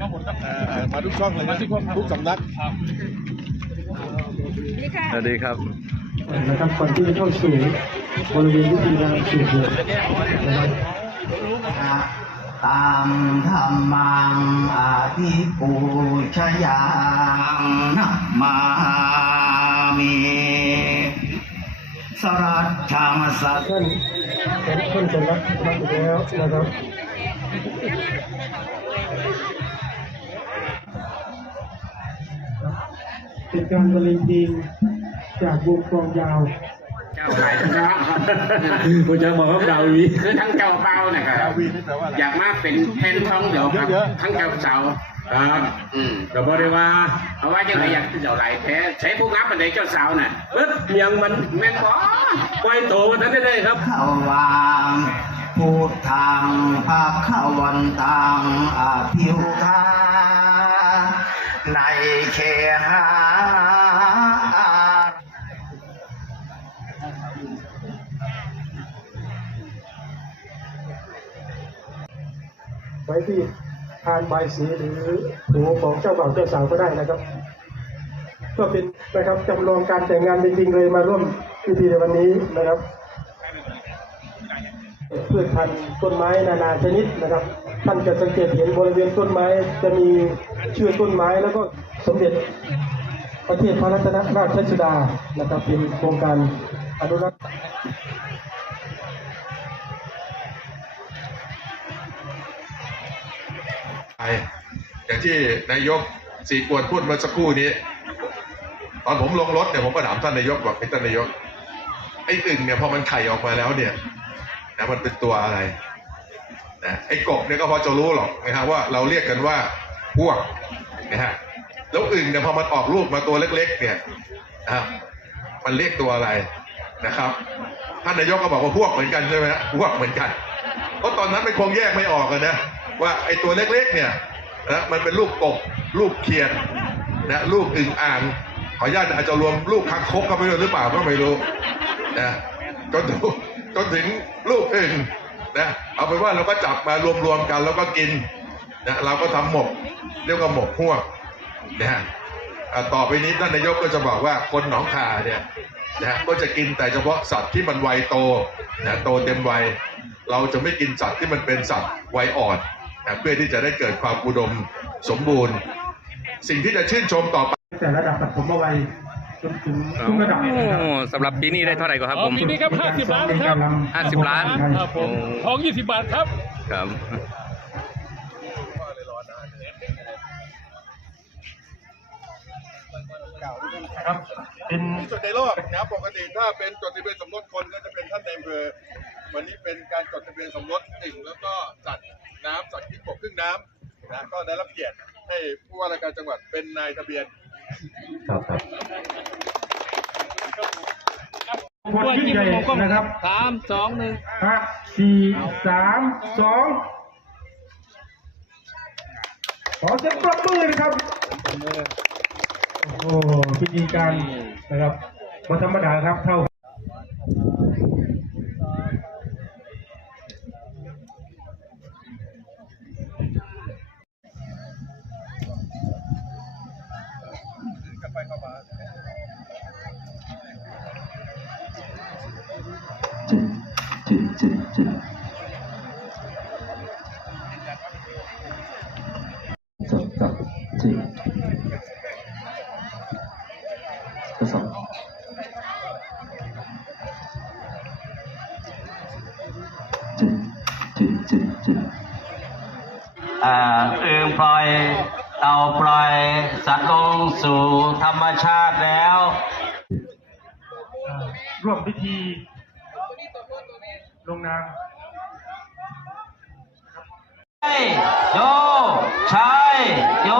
มาหมดครับเอ่อมาทุกช่องเลยมานะทุกช่องครับทุกสำนักครับนี่ค่ะสวัสดีครับนะครับก่อนที่จะเข้าสู่บริเวณวิธีการสูบเดือดนะครับตามธรรมังอาภิปูชยังนะมามิสรัตชามสัตท่านเป็นคนสำนักมาอีกแล้วนะครับ เป็นการบรรเลงเพลงจากวงกลองยาวเจ้าขายเนาะคุณจะบอกว่าดาวีคือทั้งเจ้าเป้าเนี่ยคดารับวีนี่แปลว่าอะไรอยากมาเป็นแทนทองเดี๋ยวครับเยอะทั้งเจ้าเสาครับอืมก็บอกได้ว่าเอาไว้ยังไงอยากเจ้าไหลแท้ใช้พวกน้ำมันในเจ้าเสาน่ะเอ๊ะยังมันแม่นบ่ปล่อยโตมันนั้นได้ครับขวางพูดทางภาควันตังอาภิวคาในเคหา ไว้ที่ทานใบสีหรือหูของเจ้าบ่าวเจ้าสาวก็ได้นะครับก็เป็นนะครับจำลองการแต่งงานจริงๆเลยมาร่วมพิธีในวันนี้นะครับพืชพันธุ์ต้นไม้นานาชนิดนะครับ ท่านจะสังเกตเห็นบริเวณต้นไม้จะมีชื่อต้นไม้แล้วก็สมเด็จประเทศพระรัตนราชสุดานะครับเป็นโครงการอนุรักษ์ อย่างที่นายกสีกวนพูดเมื่อสักครู่นี้ ตอนผมลงรถเนี่ยผมก็ถามท่านนายกบอกไอ้ท่านนายกไอ้อึ่งเนี่ยพอมันไข่ออกมาแล้วเนี่ยนะมันเป็นตัวอะไรนะไอ้กบเนี่ยก็พอจะรู้หรอกนะฮะว่าเราเรียกกันว่าพวกนะฮะแล้วอึ่งเนี่ยพอมันออกลูกมาตัวเล็ก ๆ เนี่ยนะมันเรียกตัวอะไรนะครับท่านนายกก็บอกว่าพวกเหมือนกันใช่ไหมฮะพวกเหมือนกันเพราะตอนนั้นมันคงแยกไม่ออกกันนะ ว่าไอ้ตัวเล็กๆเนี่ยนะมันเป็นลูกกบลูกเขียดนะลูกอึ่งอ่างขออนุญาตอาจจะรวมลูกคังคกเข้าไปด้วยหรือเปล่าก็ไม่รู้นะจนถึงจนถึงลูกอึ่งนะเอาเป็นว่าเราก็จับมารวมๆกันแล้วก็กินนะเราก็ทำหมก เรียกว่าหมกพวกนะฮะต่อไปนี้ท่านนายกก็จะบอกว่าคนหนองคาเนี่ยนะก็จะกินแต่เฉพาะสัตว์ที่มันวัยโตนะโตเต็มวัย เราจะไม่กินสัตว์ที่มันเป็นสัตว์วัยอ่อน เพื่อที่จะได้เกิดความอุดมสมบูรณ์ สิ่งที่จะชื่นชมต่อไปแต่ระดับปฐมวัยจนถึงทุกระดับนะครับ โอ้สำหรับปีนี้ได้เท่าไหร่ก็ครับอ๋ผอมปีนี้ครับห้าสิบล้านครับห้าสิบล้านครับผมทองยี่สิบบาทครับ ครับ ครับเป็นที่สุดในโลกนะปกติถ้าเป็นจดทะเบียนสมรสคนก็จะเป็นท่านในอำเภอวันนี้เป็นการจดทะเบียนสมรสสิ่งแล้วก็สัตว์น้ำสัตว์ที่กบ ครึ่งน้ำนะก็ได้รับเกียรติให้ผู้ว่าราชการจังหวัดเป็นนายทะเบียนคนยิ่งใหญ่นะครับสามสองหนึ่งห้าสี่สามสองขอเสียงปรบมือนะครับโอ้โหพิธีการนะครับมาธรรมดาครับเท่า จุดจุดจุดจุดจบจบจุดทดสอบจุดจุดจุดจุดอ่าอึ่งปล่อยเต่าปล่อยสัตว์ลงสู่ธรรมชาติแล้ว ร่วมพิธี ลงนามโยใช่โย